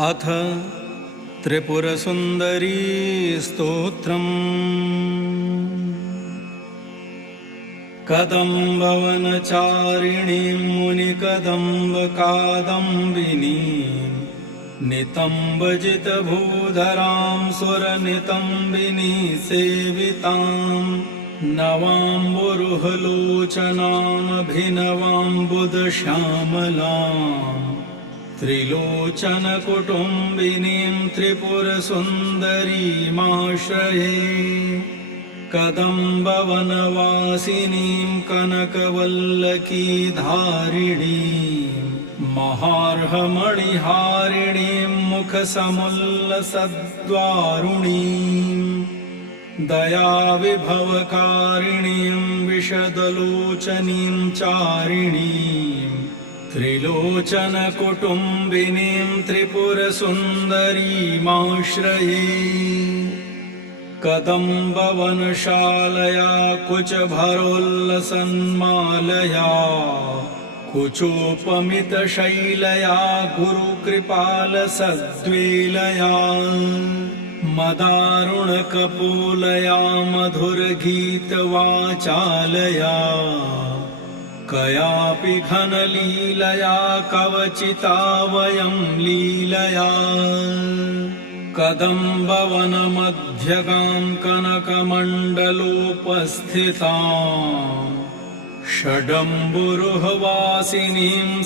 अथ त्रिपुरसुन्दरी स्तोत्रम्। कदम्बवनचारिणीं मुनिकदम्बकादम्बिनीं नितम्बजितभूधरां सुरनितम्बिनी सेवितां नवाम्बुरुहलोचनामभिनवाम्बुदश्यामलां त्रिलोचनकुटुम्बिनीं त्रिपुरसुन्दरीमाश्रये। कदम्बवनवासिनीं कनकवल्लकीधारिणीं महार्हमणिहारिणीं मुखसमुल्लसद्वारुणीं दयाविभवकारिणीं विशदलोचनीं चारिणीं त्रिलोचनकुटुम्बिनीं त्रिपुरसुन्दरीमाश्रये। कदम्बवनशालया कुचभरोल्लसन्मालया कुचोपमितशैलया गुरुकृपालसद्वेलया मदारुणकपोलया मधुरगीतवाचालया कयापि घनलीलया कवचिता वयं लीलया। कदम्बवनमध्यगां कनकमण्डलोपस्थितां षडम्बुरुहवासिनीं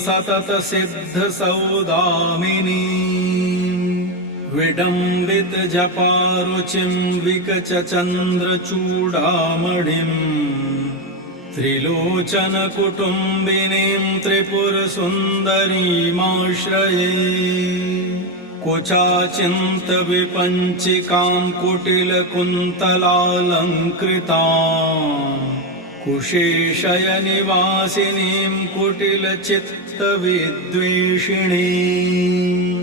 सततसिद्धसौदामिनीं विडम्बितजपारुचिं विकचचन्द्रचूडामणिं त्रिलोचनकुटुम्बिनीं त्रिपुरसुन्दरीमाश्रये। कुचाचिन्तविपञ्चिकां कुटिलकुन्तलालङ्कृतां कुशेशयनिवासिनीं कुटिलचित्तविद्वेषिणीं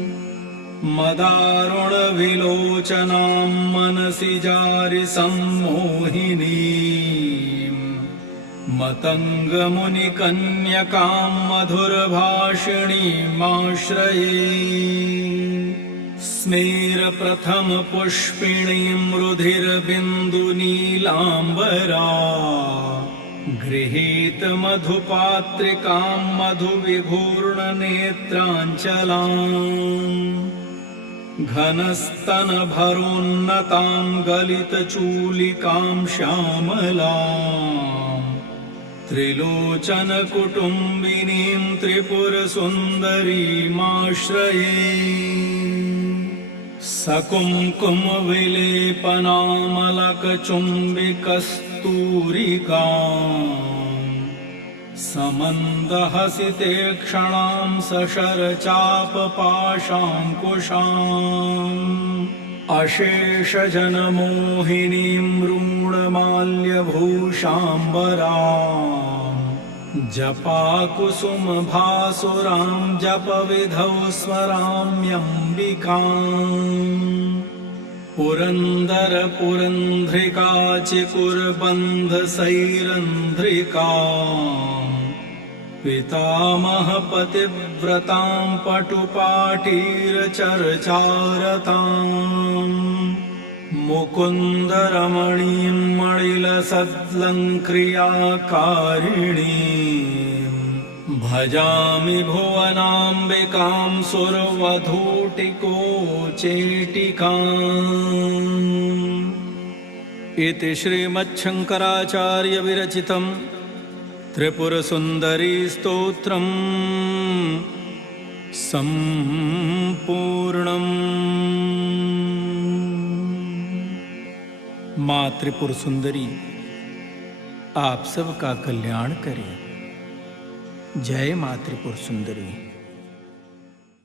मदारुणविलोचनां मनसि जारिसम्मोहिनीं मतङ्गमुनिकन्यकां मधुरभाषिणीमाश्रये। स्मेरप्रथमपुष्पिणीं रुधिरबिन्दुनीलाम्बरा गृहीतमधुपात्रिकां मधुविघूर्णनेत्राञ्चलां घनस्तनभरोन्नतां गलितचूलिकां श्यामलां त्रिलोचनकुटुम्बिनीं त्रिपुरसुन्दरीमाश्रये। सकुङ्कुमविलेपनामलकचुम्बिकस्तूरिकां समन्दहसितेक्षणां सशरचापपाशाङ्कुशाम् अशेषजनमोहिनीं रूणमाल्यभूषाम्बरां जपाकुसुमभासुरां जपविधौ स्मराम्यम्बिकाम् पुरन्दरपुरन्ध्रिका चिकुरबन्धसैरन्ध्रिकां पितामहपतिव्रतां पटुपाटीरचर्चारतां मुकुन्दरमणीं मणिलसद्लङ्क्रियाकारिणीं भजामि भुवनाम्बिकां सुरवधूटिकोचेटिकाम्। इति श्रीमच्छङ्कराचार्यविरचितं त्रिपुरसुन्दरी स्तोत्रम् सम्पूर्णम्। माँ त्रिपुर सुंदरी आप सबका कल्याण करे। जय माँ त्रिपुर सुंदरी।